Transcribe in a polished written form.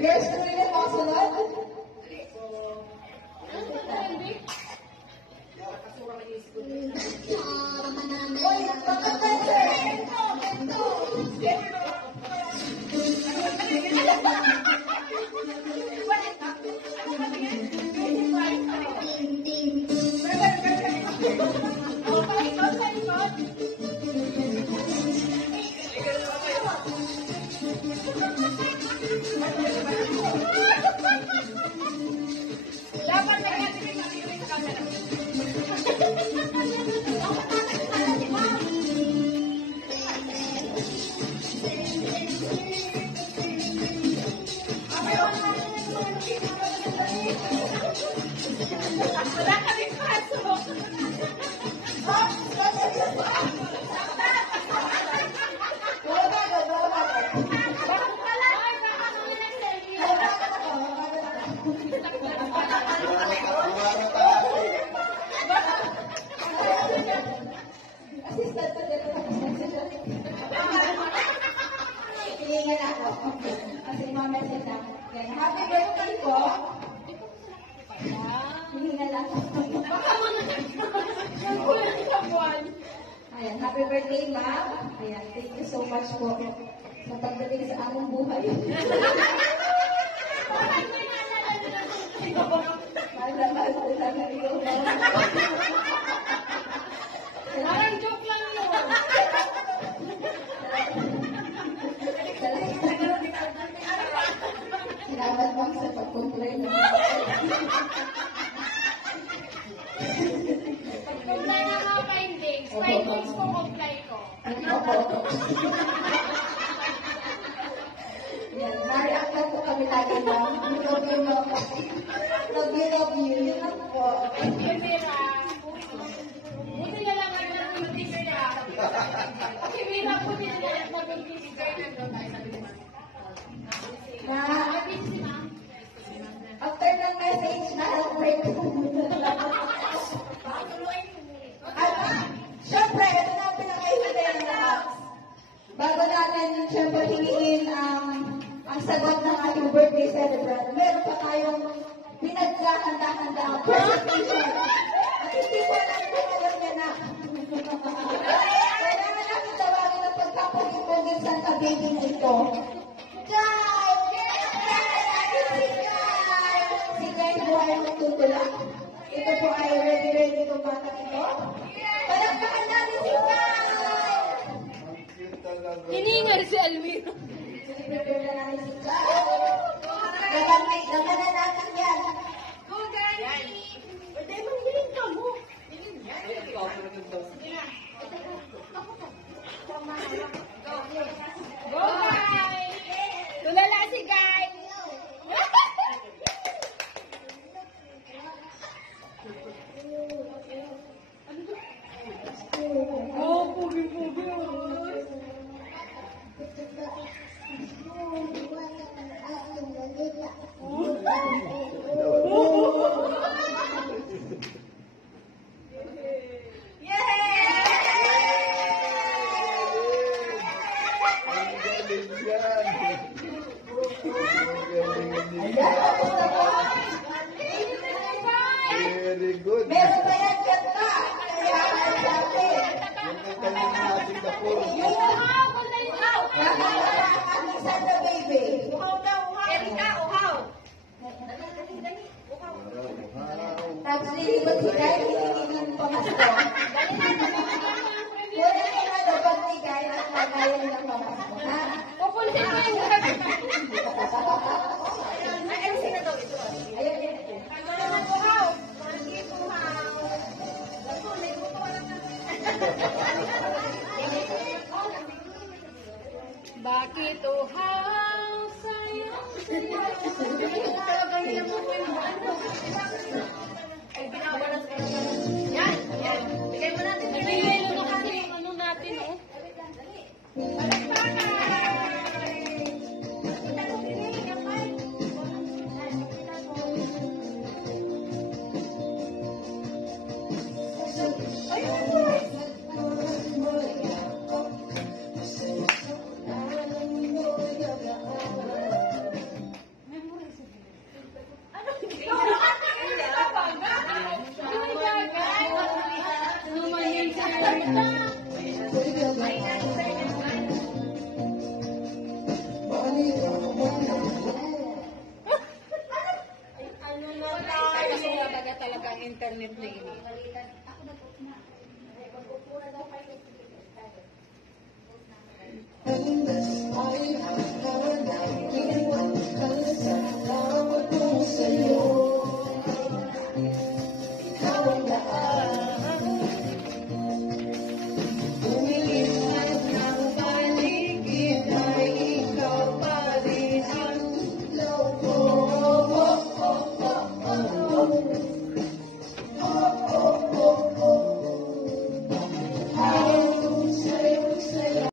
Yours truly, mga sunod. Uy, bakit dapat nag-ating sa camera. Wala kami pasok. Hilingan ako. Kasi message na. Happy birthday po. Hilingan ako. Baka mo na yung kulang isang buwan. Ayan, happy birthday, ma'am. Ayan, thank you so much po sa pagdating sa aming buhay. Parang may naalala na lang parang joke lang yun. Salamat po sa pag-comply mo. Pag-comply ng mga findings, 5 points po comply ko. Yan, na-react lang po kami lagi, ma'am. Love you, ma'am. Love you, love you. Yun lang po. Thank you, Mira. Buti na lang ang nag-teacher niya. Kasi Mira, buti na lang nag-teacher niya. Na, Happy si ma'am. after ng message na heartbreak ko. At, syempre, ito na ang pinakaisipin ng lahat. Bago natin, syempre, hingin ang sagot ng ating birthday celebrant, meron pa tayong pinaghahanda-handa ang presentation. At hindi po lang po alam niya na. Kailangan natin tawagin ang pagkapag-ipugin sa baby na ito. Guys! Si Guy po ay magtutulak. Ito po ay ready itong batang ito. Palakpakan natin si Guy! Hiningal si Alvin. Prepare na natin si Guy. Gaganan natin yan. Go, Gary! Pwede mo, hiling ka mo. Hiling yan. Sige na. Go, Guy! Tulala si Guy! Oh, pugi-pugi. Very good. Meron pa yan kanta. Kaya sabi. Yung natin na po. Yung aking Santa baby. Erika, uhaw. Tapos lilibot si Guy, hihingin ng pamasko. Wala ka na dapat si Guy at lagayan ng pamasko. Ha? Pupunsin mo yung Ayun, ayun. Bakit uhaw sa'yo? Talagang mo po yung ano. Ay, binawalan ko. Yan, yan. Bigay mo natin.